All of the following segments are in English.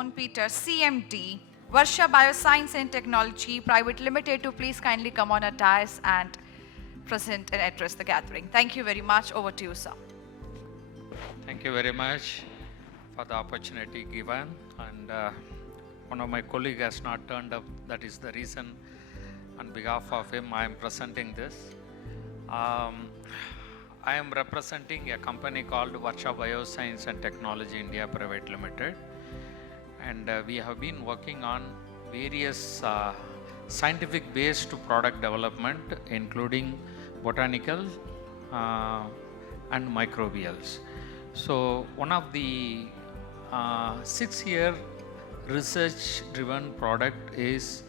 John Peter, CMD, Varsha Bioscience and Technology Private Limited, to please kindly come on a dais and present and address the gathering. Thank you very much. Over to you, sir. Thank you very much for the opportunity given, and one of my colleagues has not turned up. That is the reason on behalf of him I am presenting this. I am representing a company called Varsha Bioscience and Technology India Private Limited, and we have been working on various scientific based product development, including botanical and microbials. So one of the 6-year research driven product is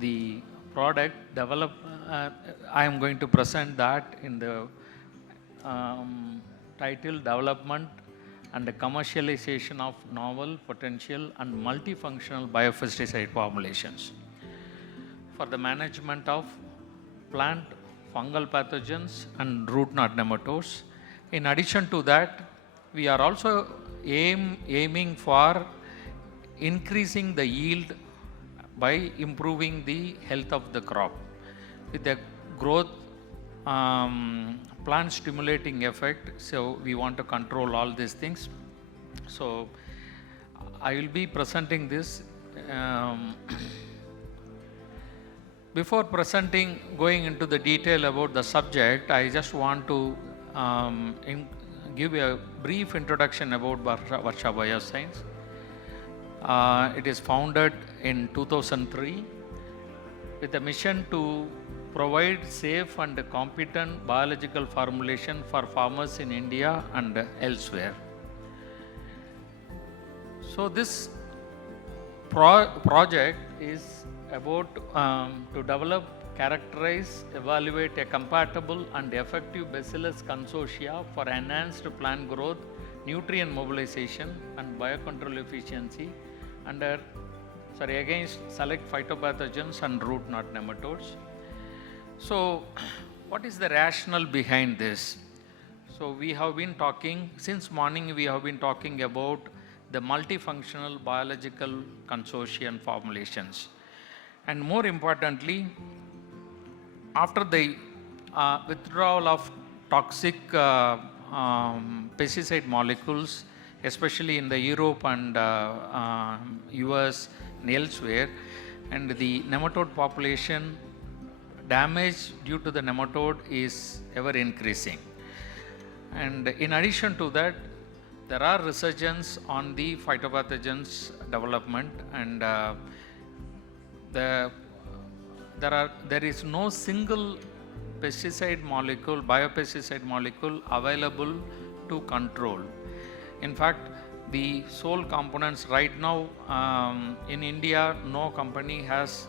the product developed. I am going to present that in the title, Development and the Commercialization of Novel, Potential and Multifunctional Biopesticide Formulations for the management of plant fungal pathogens and root knot nematodes. In addition to that, we are also aiming for increasing the yield by improving the health of the crop with the growth plant stimulating effect. So we want to control all these things. So I will be presenting this. Before going into the detail about the subject, I just want to give a brief introduction about Varsha Bioscience. It is founded in 2003 with a mission to provide safe and competent biological formulation for farmers in India and elsewhere. So this project is about to develop, characterize, evaluate a compatible and effective bacillus consortia for enhanced plant growth, nutrient mobilization and biocontrol efficiency against select phytopathogens and root knot nematodes. So what is the rationale behind this? So we have been talking, since morning we have been talking about the multifunctional biological consortium formulations. And more importantly, after the withdrawal of toxic pesticide molecules, especially in the Europe and US and elsewhere, and the nematode population damage due to the nematode is ever increasing. And in addition to that, there are resurgence on the phytopathogens development, and there is no single pesticide molecule, biopesticide molecule available to control. In fact, the sole components right now in India, no company has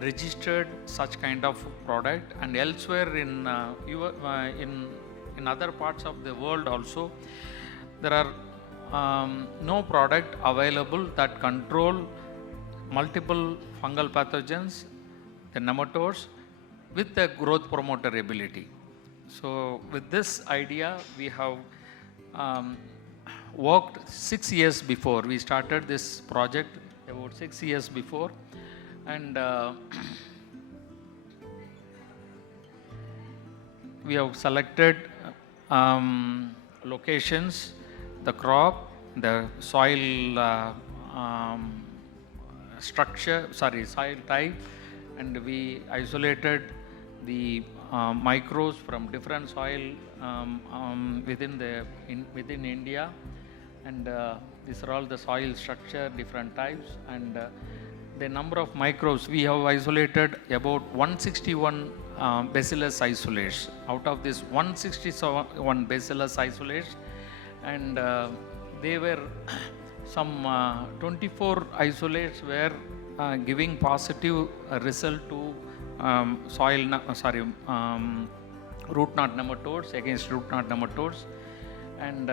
registered such kind of product, and elsewhere in other parts of the world also, there are no product available that control multiple fungal pathogens, the nematodes, with the growth promoter ability. So with this idea, we have worked 6 years before. We started this project about 6 years before, and we have selected locations, the crop, the soil soil type, and we isolated the microbes from different soil within India, and these are all the soil structure, different types, and the number of microbes. We have isolated about 161 bacillus isolates. Out of this 161 bacillus isolates, and they were some 24 isolates were giving positive result to root knot nematodes, against root knot nematodes, and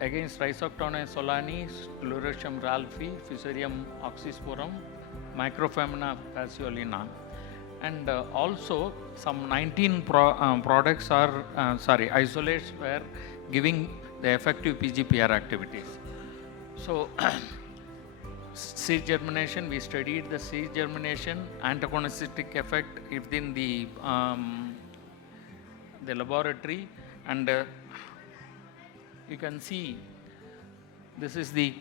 against Rhizoctone solani, Sclerotium ralphi, Fusarium oxysporum, Microphemina fasciolina, and also some 19 products are isolates were giving the effective PGPR activities. So seed germination, we studied the seed germination, antagonistic effect within the laboratory, and you can see this is the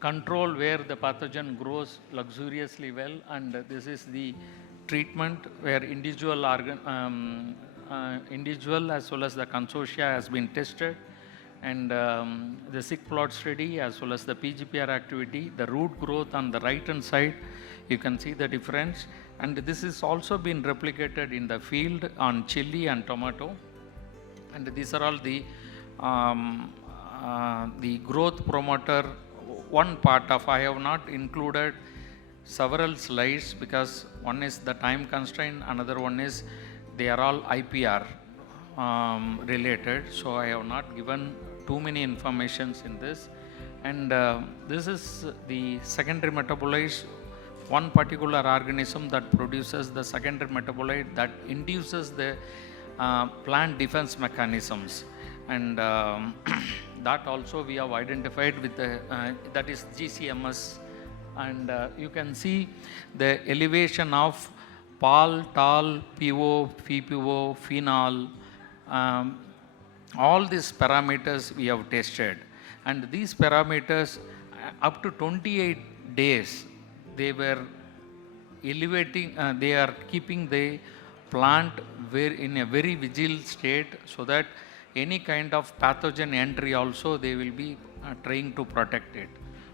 control where the pathogen grows luxuriously well, and this is the treatment where individual individual as well as the consortia has been tested, and the sick plot study as well as the PGPR activity, the root growth on the right hand side, you can see the difference, and this is also been replicated in the field on chili and tomato, and these are all the growth promoter. One part of, I have not included several slides because one is the time constraint, another one is they are all IPR related, so I have not given too many informations in this, and this is the secondary metabolites, one particular organism that produces the secondary metabolite that induces the plant defense mechanisms, and that also we have identified with the that is GCMS, and you can see the elevation of PAL, TAL, PO, FPO, phenol, all these parameters we have tested, and these parameters up to 28 days they were elevating, they are keeping the plant in a very vigil state, so that any kind of pathogen entry also they will be trying to protect it.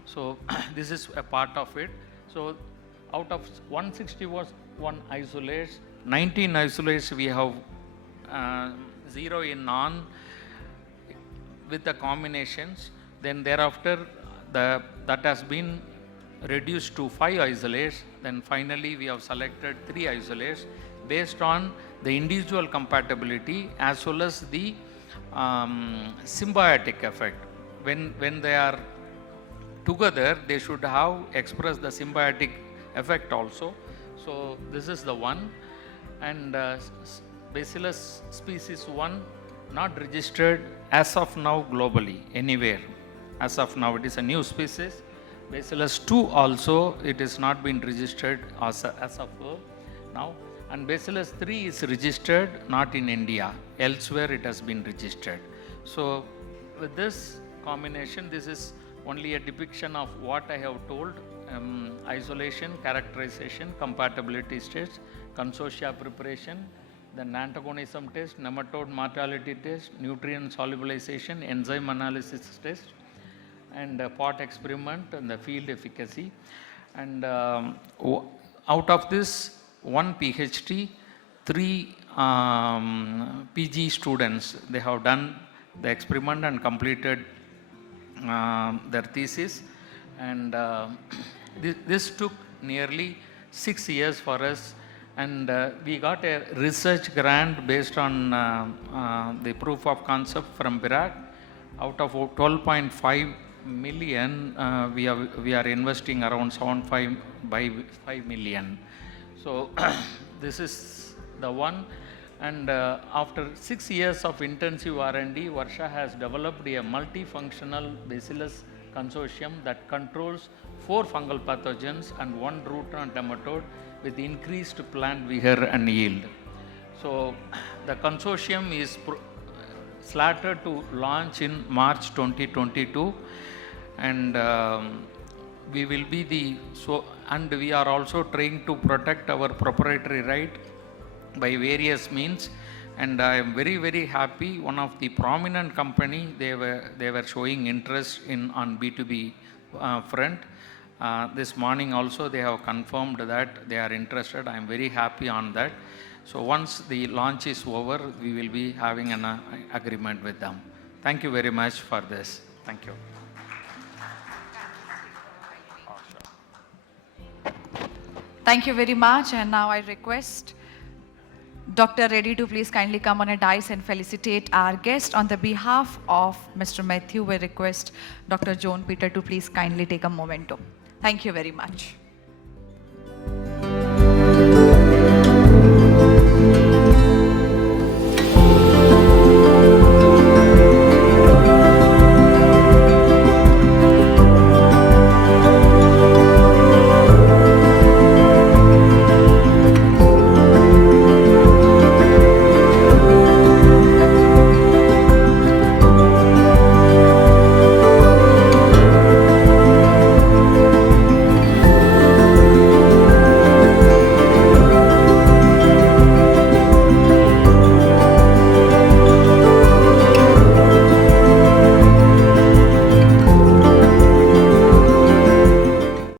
So this is a part of it. So out of 161 isolates, 19 isolates we have 0 in non with the combinations. Then thereafter that has been reduced to 5 isolates. Then finally we have selected 3 isolates based on the individual compatibility as well as the symbiotic effect. When they are together, they should have expressed the symbiotic effect also. So this is the one, and Bacillus species 1 not registered as of now globally anywhere. As of now it is a new species. Bacillus 2 also it is not been registered as of now, and Bacillus 3 is registered not in India, elsewhere it has been registered. So with this combination, this is only a depiction of what I have told: isolation, characterization, compatibility stage, consortia preparation, then antagonism test, nematode mortality test, nutrient solubilization, enzyme analysis test, and pot experiment and the field efficacy. And out of this, 1 PhD, 3 PG students, they have done the experiment and completed their thesis, and this took nearly 6 years for us, and we got a research grant based on the proof of concept from BioAgri. Out of 12.5 million, we are investing around 7.5 million. So this is the one, and after 6 years of intensive R&D, Varsha has developed a multifunctional Bacillus consortium that controls 4 fungal pathogens and 1 root and nematode with increased plant vigor and yield. So the consortium is slated to launch in March 2022, and we will be and we are also trying to protect our proprietary right by various means, and I am very, very happy. One of the prominent company, they were showing interest on B2B front. This morning also they have confirmed that they are interested. I am very happy on that. So once the launch is over, we will be having an agreement with them. Thank you very much for this. Thank you. Thank you very much, and now I request Dr. Reddy to please kindly come on a dais and felicitate our guest. On the behalf of Mr. Matthew, we request Dr. Joan Peter to please kindly take a memento. Thank you very much.